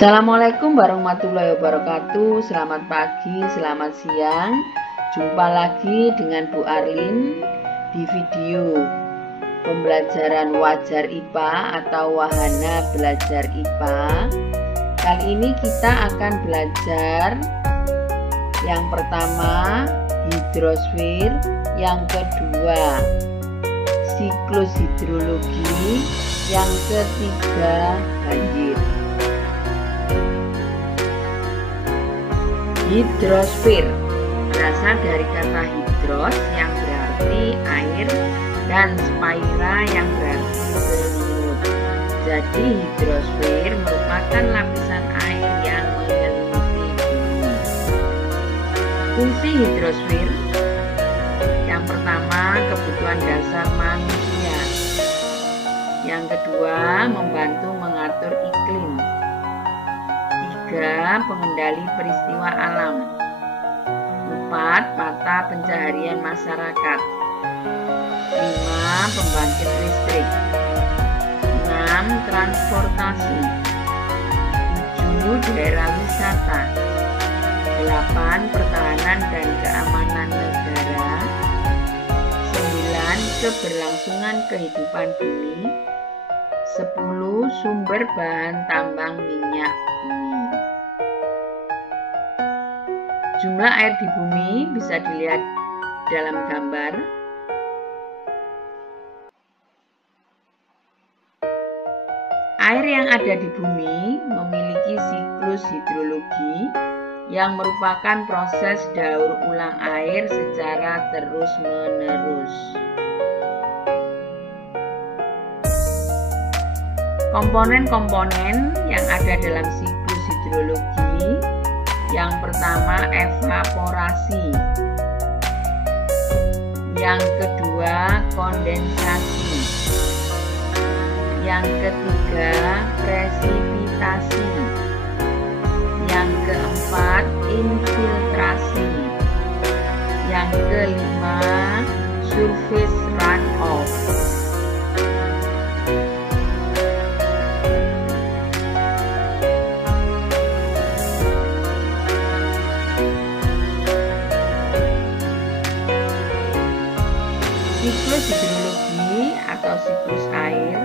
Assalamualaikum warahmatullahi wabarakatuh. Selamat pagi, selamat siang. Jumpa lagi dengan Bu Arlin di video pembelajaran wajar IPA atau wahana belajar IPA. Kali ini kita akan belajar yang pertama hidrosfer, yang kedua siklus hidrologi, yang ketiga banjir. Hidrosfer berasal dari kata hidros yang berarti air dan sphaira yang berarti selimut. Jadi hidrosfer merupakan lapisan air yang menyelimuti bumi. Fungsi hidrosfer yang pertama, kebutuhan dasar manusia. Yang kedua, membantu mengatur iklim. 3. Pengendali peristiwa alam. 4. Mata pencaharian masyarakat. 5. Pembangkit listrik. 6. Transportasi. 7. Daerah wisata. 8. Pertahanan dan keamanan negara. 9. Keberlangsungan kehidupan bumi. 10. Sumber bahan tambang minyak bumi. Jumlah air di bumi bisa dilihat dalam gambar. Air yang ada di bumi memiliki siklus hidrologi yang merupakan proses daur ulang air secara terus-menerus. Komponen-komponen yang ada dalam siklus hidrologi, yang pertama evaporasi, yang kedua kondensasi, yang ketiga presipitasi, yang keempat infiltrasi, yang kelima surface runoff. Siklus hidrologi atau siklus air,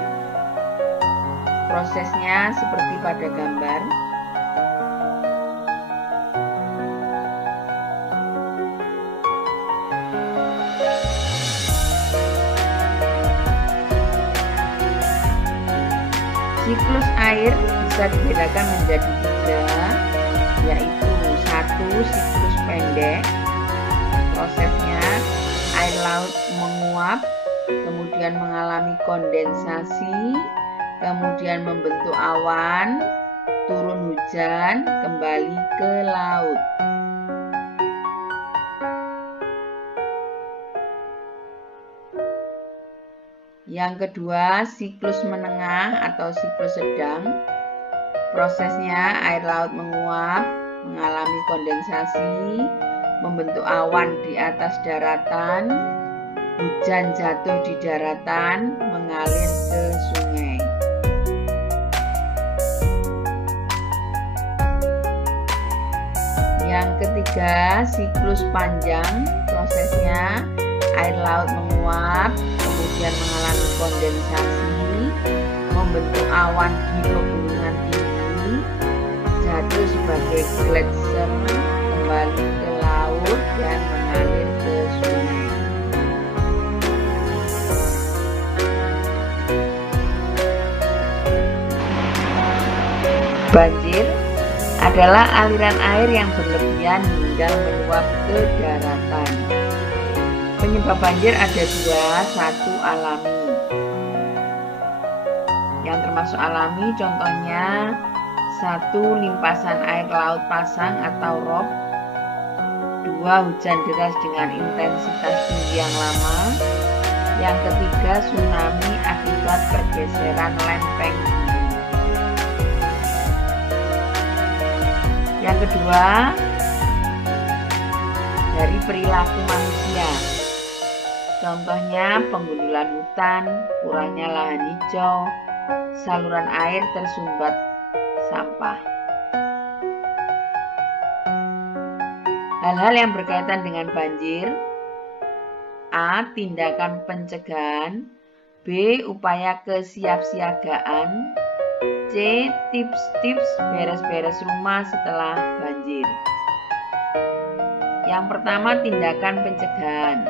prosesnya seperti pada gambar. Siklus air bisa dibedakan menjadi 3, yaitu 1. Siklus pendek, prosesnya air laut menguap, kemudian mengalami kondensasi, kemudian membentuk awan, turun hujan, kembali ke laut. Yang kedua, siklus menengah atau siklus sedang, prosesnya air laut menguap, mengalami kondensasi, membentuk awan di atas daratan, hujan jatuh di daratan, mengalir ke sungai. Yang ketiga, siklus panjang, prosesnya air laut menguap, kemudian mengalami kondensasi, membentuk awan di pegunungan tinggi, jatuh sebagai gletser, kembali ke laut dan mengalir ke sungai. Banjir adalah aliran air yang berlebihan hingga meluap ke daratan. Penyebab banjir ada 2, 1 alami. Yang termasuk alami contohnya 1. Limpasan air laut pasang atau rob. 2. Hujan deras dengan intensitas tinggi yang lama. Yang ketiga, tsunami akibat pergeseran lempeng bumi. Yang kedua, dari perilaku manusia. Contohnya penggundulan hutan, kurangnya lahan hijau, saluran air tersumbat sampah. Hal-hal yang berkaitan dengan banjir: A. Tindakan pencegahan. B. Upaya kesiapsiagaan. C. Tips-tips beres-beres rumah setelah banjir. Yang pertama, tindakan pencegahan.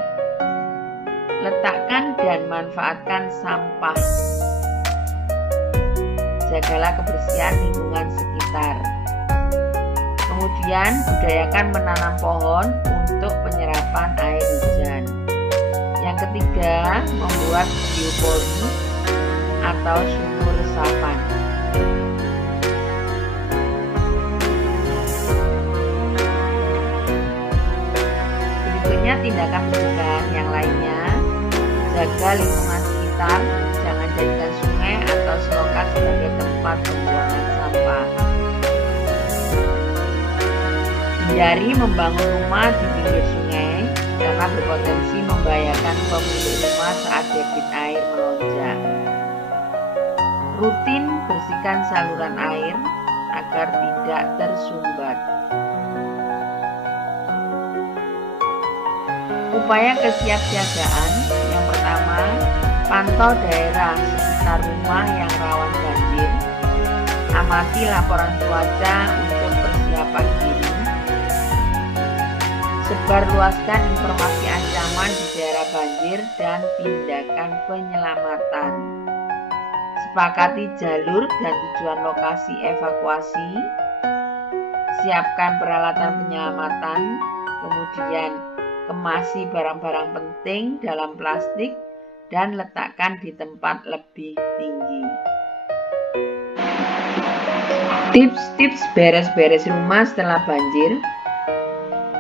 Letakkan dan manfaatkan sampah. Jagalah kebersihan lingkungan sekitar. Kemudian, budayakan menanam pohon untuk penyerapan air hujan. Yang ketiga, membuat biopori atau sumur resapan. Berikutnya, tindakan pencegahan yang lainnya. Jaga lingkungan sekitar, jangan jadikan sungai atau selokan sebagai tempat pembuangan sampah. Hindari membangun rumah di pinggir sungai karena berpotensi membahayakan pemilik rumah saat debit air melonjak. Rutin bersihkan saluran air agar tidak tersumbat. Upaya kesiapsiagaan. Yang pertama, pantau daerah sekitar rumah yang rawan banjir. Amati laporan cuaca untuk persiapan diri. Sebarluaskan informasi ancaman di daerah banjir dan tindakan penyelamatan. Sepakati jalur dan tujuan lokasi evakuasi. Siapkan peralatan penyelamatan. Kemudian kemasi barang-barang penting dalam plastik dan letakkan di tempat lebih tinggi. Tips-tips beres-beres rumah setelah banjir.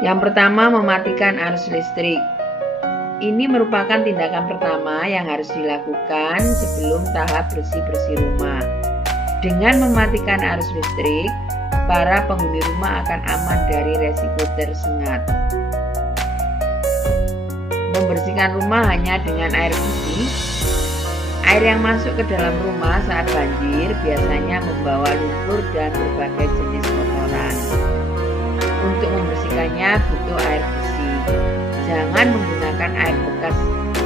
Yang pertama, mematikan arus listrik. Ini merupakan tindakan pertama yang harus dilakukan sebelum tahap bersih-bersih rumah. Dengan mematikan arus listrik, para penghuni rumah akan aman dari resiko tersengat. Membersihkan rumah hanya dengan air bersih. Air yang masuk ke dalam rumah saat banjir biasanya membawa lumpur dan berbagai jenis kotoran. Untuk membersihkannya butuh air bersih. Jangan menggunakan air bekas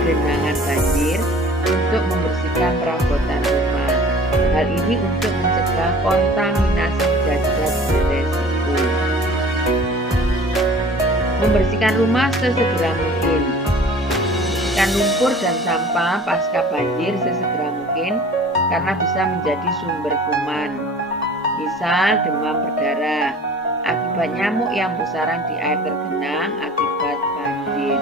genangan banjir untuk membersihkan perabotan rumah. Hal ini untuk mencegah kontaminasi zat-zat beresiko. Membersihkan rumah sesegera mungkin. Bersihkan lumpur dan sampah pasca banjir sesegera mungkin karena bisa menjadi sumber kuman. Misal demam berdarah akibat nyamuk yang bersarang di air tergenang akibat banjir.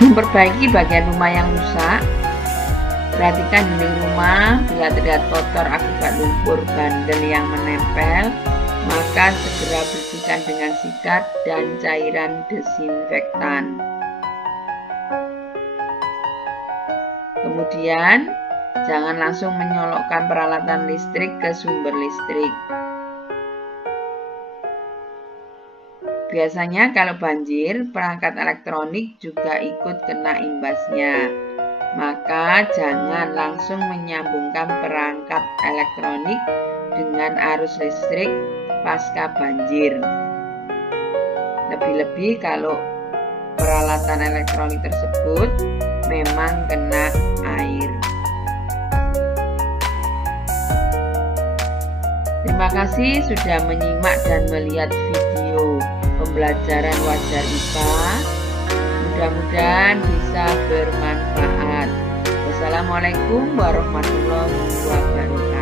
Memperbaiki bagian rumah yang rusak. Perhatikan dinding rumah, bila terlihat kotor akibat lumpur bandel yang menempel, maka segera bersihkan dengan sikat dan cairan desinfektan. Kemudian, jangan langsung menyolokkan peralatan listrik ke sumber listrik. Biasanya kalau banjir, perangkat elektronik juga ikut kena imbasnya. Maka jangan langsung menyambungkan perangkat elektronik dengan arus listrik pasca banjir. Lebih-lebih kalau peralatan elektronik tersebut memang kena air. Terima kasih sudah menyimak dan melihat video pembelajaran Wajar IPA. Mudah-mudahan bisa bermanfaat. Wassalamualaikum warahmatullahi wabarakatuh.